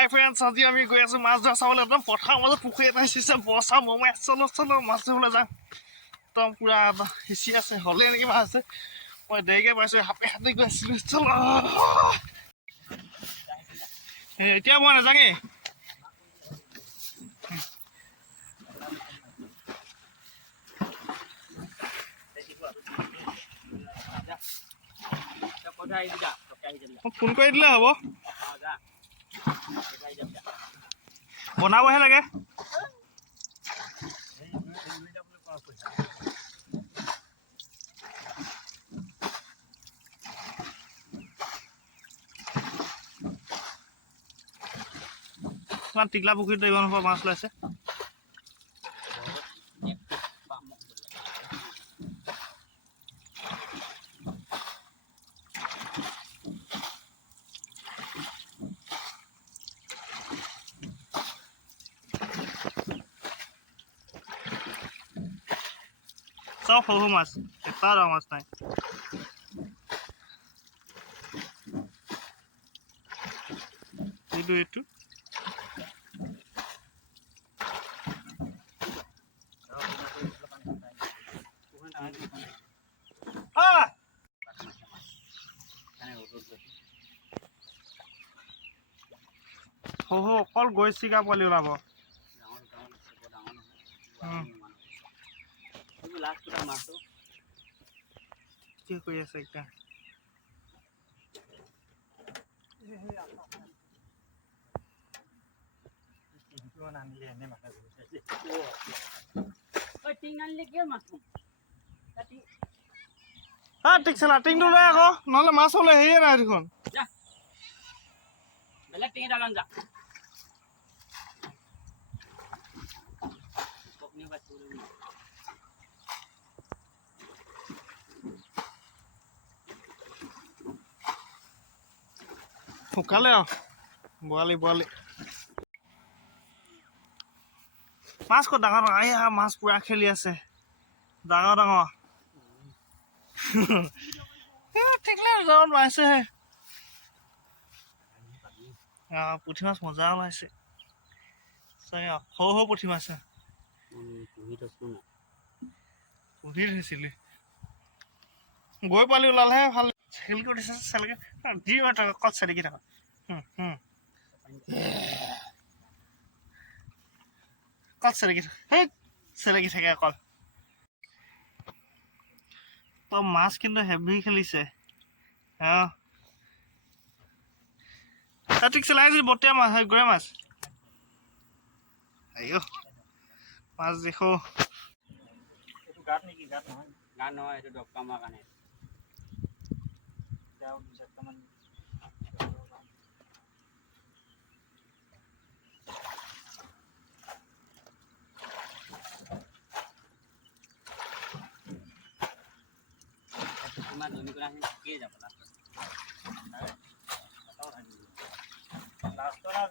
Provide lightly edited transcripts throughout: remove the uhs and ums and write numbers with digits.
হাই friends, আজি আমি গৈ আছোঁ মাছ ধৰা চাবলৈ। একদম পথাৰৰ মাজত পুখুৰী এটা সিঁচিছে, বচা মমাই চলো মাছ ধৰিবলৈ যাওঁ। একদম পূৰা সিঁচি আছে, হ'লে নেকি মাছ আছে। মই দেৰিকৈ পাইছোঁ, হাতে গৈ আছিলোঁ। চলো এতিয়া মই নাযাঙেই। মোক ফোন কৰি দিলে হ'ব, বনাবহে লাগে। ইমান টিকলা পুখুৰীত ইমান সোপা মাছ ওলাইছে। চব সৰু মাছ, এটা ডাঙৰ মাছ নাই। এইটো সৰু অকল গৈ চিগা পোৱালি ওলাব। কি কৰি আছে এতিয়া? টিংটো লৈ আকৌ, নহ'লে মাছ হ'লে হেৰিয়ে নাই দেখোন। শুকালে আৰু বৰালি মাছ ক'ত ডাঙৰ মাছ পুৰা খেলি আছে, ডাঙৰ ঠিকলে জ্বৰত মাৰিছেহে। পুঠি মাছ মজা ওলাইছে চাগে, সৰু পুঠি মাছ পুহি থৈছিলি। গৈ পালি ওলালেহে ভাল। চেল কৰি দিছে চেলকে যি অকল চেলেকি থাকা। অকল চেলেকি থাকে অকল। মাছ কিন্তু হেভি খেলিছে। ঠিক চেলাই যদি বতিয়া মাছ হয়, গৰৈ মাছ মাছ দেখো। গাত নেকি? গাত নহয়, এইটো ডক্টৰ আমাৰ কাৰণে।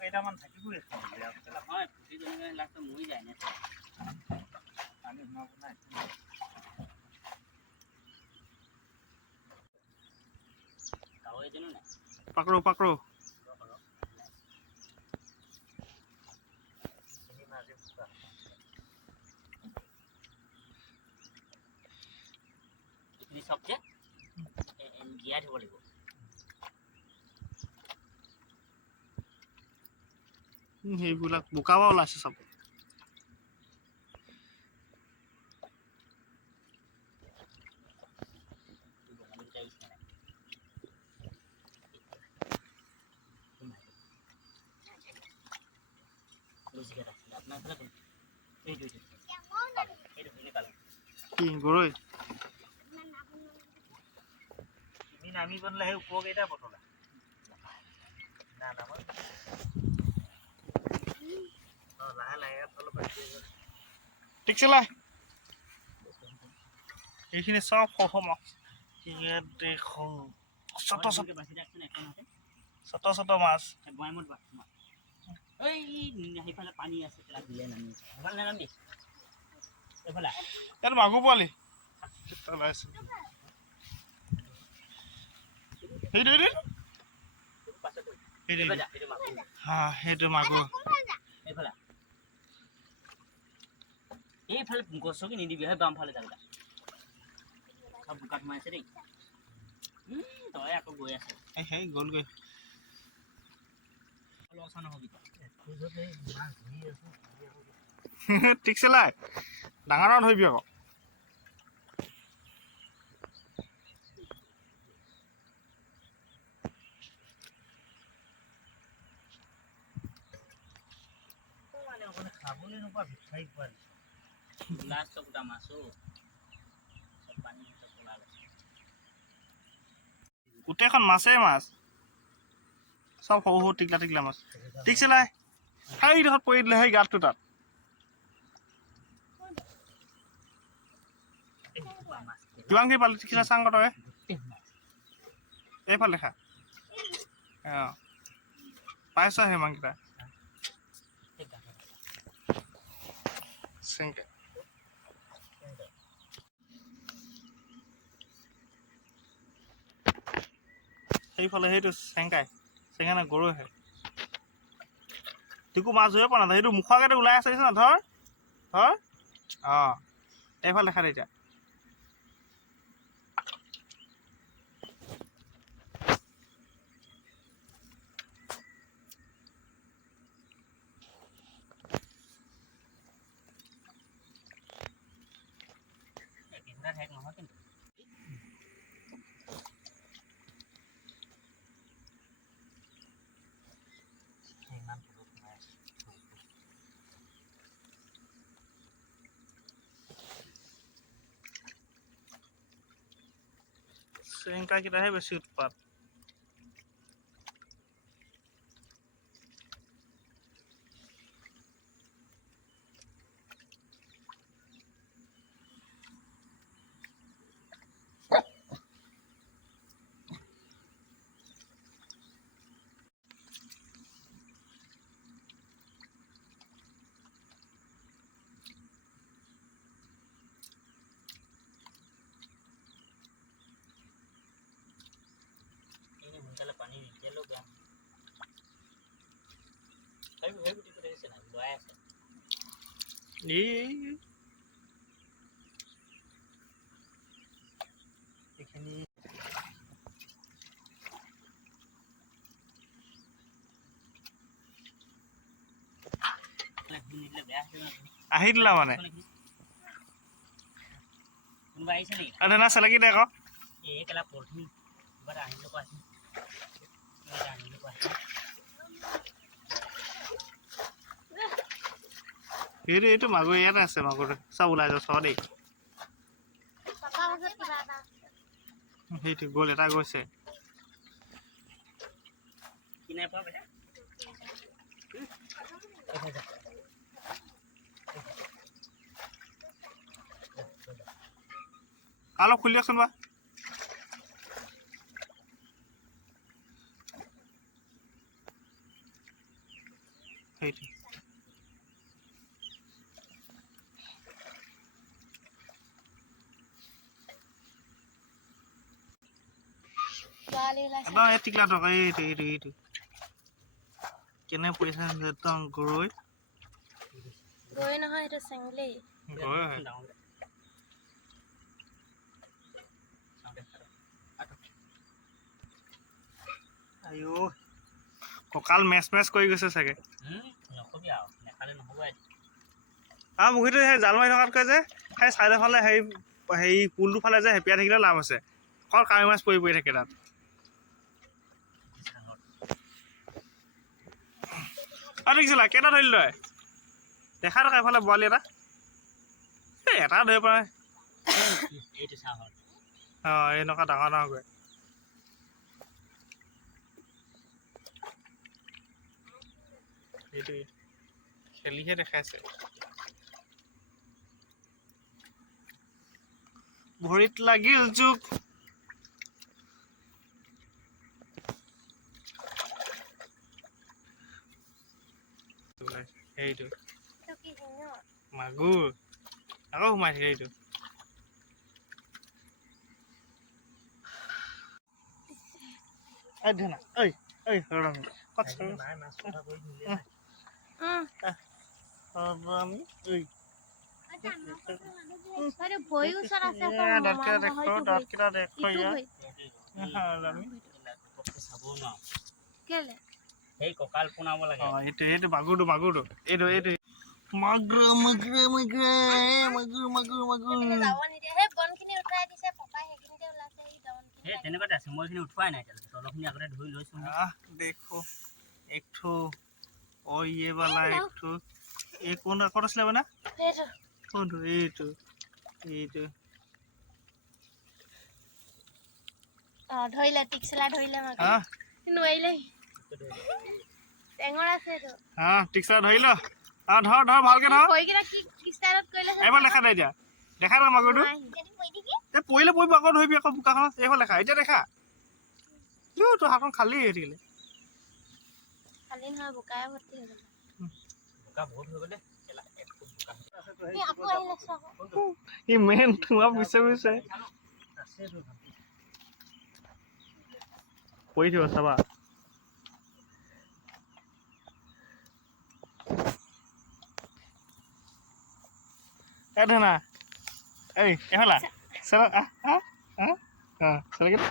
কেইটামান থাকিবই মৰি যায় নে পাকৰো সবকে জীয়াই থব লাগিব। সেইবিলাক বোকাবা ওলাইছে চব। গৰৈ নামি বনলে সেই ওপৰকেইটা বটলা এইখিনি চব সহ মাছ। ছোট মাছ। সেইফালে পানী আছে, ইয়াত মাগুৰ পোৱালি সেইটো মাগুৰ এইফালে গছকি নিদিবি হয় বাম ফালে যাবি সব বোকাত সোমাইছে দেই তই আকৌ গৈ আছে সেই গ'লগৈ ঠিকছে লাই ডাঙৰ ডাঙৰ ধৰিবি আকৌ খাবলৈ নোপোৱা ভিক্ষাৰী পোৱা লাষ্ট গোটা মাছো পানী গোটেইখন মাছেই মাছ চব সৰু সৰু টিকলা টিকলা মাছ ঠিকছে লাই সেইডোখৰত পৰি দিলে সেই গাঁতটো তাত কিমান কি পালি ঠিকছে চাং তই এইফালে দেখা অঁ পাইছ সিমানকেইটা চেংকা সেইফালে সেইটো চেংকাই চেঙা গৰুহে তোকো মাছ ধৰিব পৰা নাই সেইটো মুখৰ আগতে ওলাই আছে না ধৰ ধৰ অঁ এইফালে দেখা দে এতিয়া চেংকাকেইটাহে বেছি উৎপাত পানী নিদিলেও বেয়া সেই গুটি কৰি আহিছে না লৰাই আছে এইখিনি আহি দিলা মানে কোনোবা আহিছে নেকি না চেলেকি দে আকৌ এই কেলা পলিথিন কিবা এটা আনিব কোৱাচোন এইটো মাগুৰ ইয়াতে আছে মাগুৰ চব ওলাই যাওঁ চাব দেই সেইটো গ'ল এটা গৈছে অলপ খুলি দিয়কচোন বা সেইটো টিকলা টকা এইটো কেনে পইচা একদম গৰৈ গৈ নহয় সেইটো চেংলি আইও কঁকাল মেচ মেচ কৰি গৈছে চাগে মুখীটো সেই জাল মাৰি থকাতকৈ যে সেই চাইডৰ ফালে সেই পুলটোৰ ফালে যে হেঁপিয়াই থাকিলে লাভ আছে অকল কাৱৈ মাছ পৰি পৰি থাকে তাত দেখিছিলা কেইটা ধৰিলি তই দেখা থকা এইফালে বৰালি এটা ধৰিব পাৰে অঁ এনেকুৱা ডাঙৰ ডাঙৰকৈ এইটো খেলিহে দেখাইছে ভৰিত লাগিল জোক এইটো মাগুৰ আকৌ সোমাই থাকে এইটো আচ্ছা আমি এই ভৰি ওচৰত আছে দাঁতকেইটা দেখো দাঁতকেইটা দেখো ইয়াৰ আমি চাব নোৱাৰো কেলে সেই কঁকাল পোনাব লাগে এইটো মাগুৰটো এইটো মাগুৰ যাব নিদিয়ে সেই বনখিনি উঠাই দিছে পপাই সেইখিনিতে ওলাইছে এই ডাউনখিনি সেই তেনেকুৱাতে আছে মই এইখিনি উঠোৱাই নাই এতিয়ালৈকে তলখিনি আগতে ধুই লৈছোঁ देखो एक ठो और ये वाला एक ठो ये कौन कौन असले बना সেইটো कौन ठो ये ধৰিলে টিকচলা ধৰিলে মাকে हां নোৱাৰিলে টেঙৰ আছে সেইটো हां टिक्सा धइलो हां धर ভালকে ধৰ কইকিটা কি ষ্টাইলত কৰিলে এবাৰ লেখা দে দিয়া দেখা না মাগুৰটো এ পইলে পইব আকৌ ধৰিবি আকৌ বুকাখনত এইখন লেখা এতিয়া দেখা ইও তো হাতখন খালি হৈ থাকিলে খালি নহয় বুকায়ে ভৰ্তি হৈ গ'ল বোকা বহুত হৈ গ'লে কেলা এক ফুট বোকা এই আকৌ আহিলে চাব ই মেন তোমা বুইছে আছে তো পই দিও চাবা এধনা এই এহলা চলা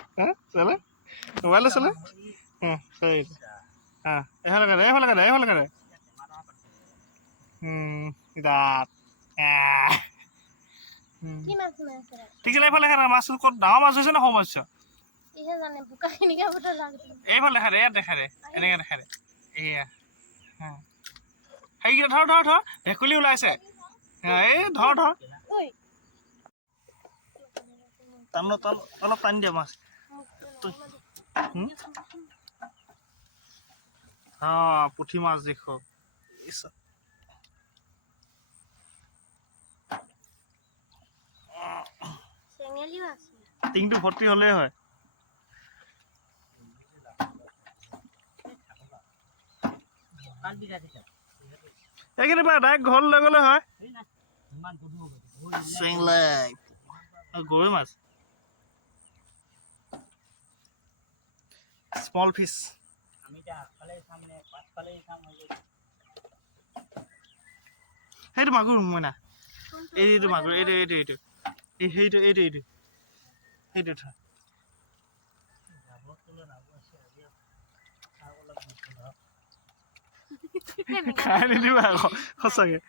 চলা চলা মোবাইল চলা সেই এহলা করে দাঁত কি মাছ মাছে ঠিক আছে এইফালে দেখা মাছ ক'ত ডাঙৰ মাছ হৈছে না সৰু মাছ হৈছে কিহে জানে বুকাখিনিকে বটল লাগে এইফালে দেখা দে ইয়াত দেখা দে এনেকৈ দেখা দে এয়া সেইকেইটা ধৰ ভেকুলী ওলাইছে এই ধৰ ঐ অলপ টানি দিয়া মাছ পুঠি মাছ দেখো চেঙেলিও আছে টিংটো ভৰ্তি হ'লেই হয় কাল বিৰা দিছে এইখিনি পাই ডাইৰেক্ট ঘৰলৈ লৈ গ'লে হয় এই না ইমান গধুৰ হ'ব চেংলাই গৰৈ মাছ স্মল ফিছ আমি এতিয়া আগফালে চাম নে পাছফালে চাম হৈ গৈছে সেইটো মাগুৰ মইনা এইটো মাগুৰ এইটো সেইটো থ খাই নিদিবা আকৌ সঁচাকে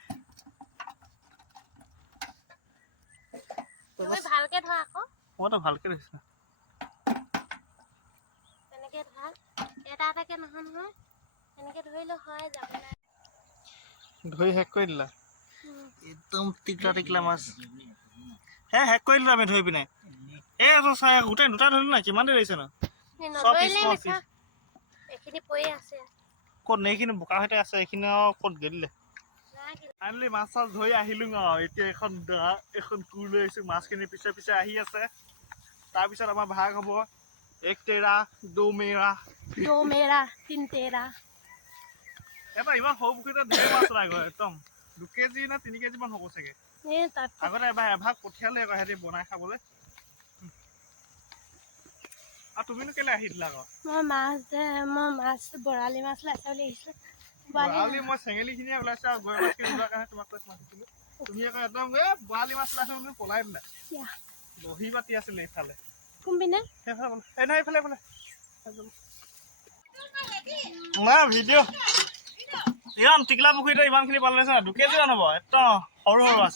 তুমি ভালকে ধৰা আকৌ মইতো ভালকে দেখিছো তেনেকে ধৰা এটা এটাকে নহয় নহয় এনেকে ধৰিলে হয় যাব নাই ধৰি শেষ কৰি দিলা একদম টিকলা মাছ শেষ কৰি দিলা আমি ধৰি পিনে এই আছো চাই গোটেই দুটা ধৰিলো নাই কিমান দেৰি লাগিছে ন এইখিনি পৰি আছে ক'ত এইখিনি বোকা সৈতে আছে এইখিনি আৰু ক'ত গেলিলে ফাইনেলি মাছ চাছ ধৰি আহিলোঁ আৰু এতিয়া এখন কোৰ লৈ আহিছোঁ মাছখিনি পিছে আহি আছে তাৰপিছত আমাৰ ভাগ হ'ব এক তেৰা দো মেৰা তিন তেৰা এটা ইমান সৰু পুখুৰীতে ধেৰ মাছ ওলাই গ'ল একদম 2 কেজি নে 3 কেজি মান হ'ব চাগে আগতে এভাগ পঠিয়ালে আকৌ সিহঁতি বনাই খাবলৈ আৰু তুমিনো কেলে আহি দিলা আকৌ মই মাছ বৰালি মাছ ওলাইছে বুলি আহিছোঁ বৰালি মই চেঙেলিখিনিয়ে ওলাইছে আৰু গৰৈ মাছখিনি ওলোৱাৰ কাৰণে তোমাক কৈ মাতিছিলোঁ তুমি আকৌ একদম বৰালি মাছ ওলাইছে বুলি পলাই দিলা দহি বাতি আছিলে এইফালে কোনপিনে এইফালে না ভিডিঅ' ইমান টিকলা পুখুৰীতে ইমানখিনি পাল লৈছে না 2 কেজি মান হ'ব একদম সৰু মাছ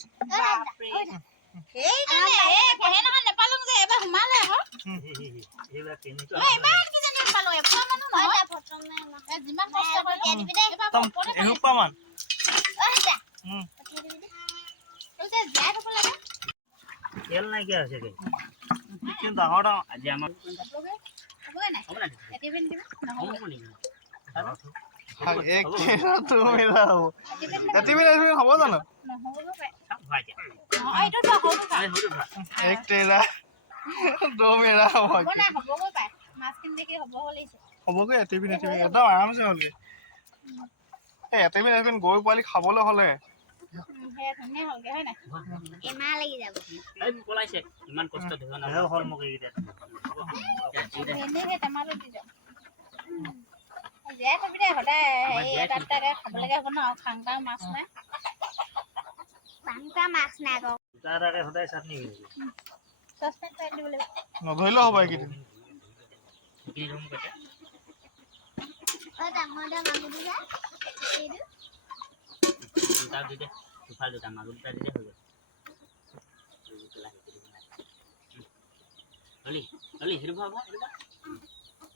এসোপা মান তেল নাইকিয়া হৈছে কিন্তু ডাঙৰ আজি আমাৰ এক হ'ব জানো এক তেৰা দো মেৰা হ'বগৈ এটিপিন একদম আৰামছে হ'লগৈ এই এটিপিন গৈ পোৱালি খাবলৈ হ'লে ইমান কষ্ট জীয়াই থবি দে সদায় এটা দুটাকে খাবলৈকে হ'ব ন খাংটা মাছ নাই বাংকা মাছ নাই আকৌ তাৰে সদায় চাটনি হৈ থাকে চচপেন পাই দিব লাগিব নধৰিলেও হ'ব এইকেইদিন কি ৰং কৈছে ডাঙৰ মাগুৰ যে এইটো দুটা দিলে দুফাল দুটা মাগুৰ দুটা দিলে হৈ গ'ল হলি হলি সেইটো ভাব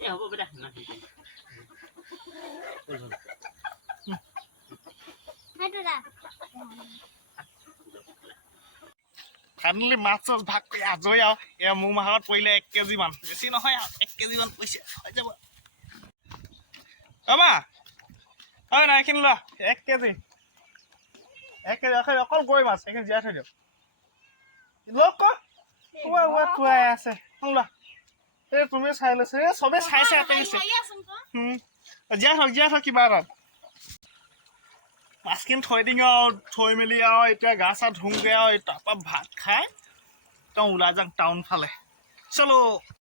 এই হ'ব বেটা ইমান সেইটো দা ফাইনেলি মাছ চাছ ভাগ কৰি আজৰি আৰু এয়া মোৰ মাহত পৰিলে 1 কেজি মান বেছি নহয় আৰু 1 কেজি মান পৰিছে হৈ যাব মা হয় নাই এইখিনি লোৱা 1 কেজি অকল গৈ মাছ এইখিনি জীয়াই থৈ দিয়ক লওক থোৱাই আছে লোৱা এই তুমি চাই লৈছে এই চবেই চাইছে জীয়াই থক কিবা এটা মাছখিনি থৈ দিওঁ আৰু থৈ মেলি আৰু এতিয়া গা চা ধুওঁগৈ আৰু তাৰপৰা ভাত খাই একদম ওলাই যাওঁ টাউন ফালে চলো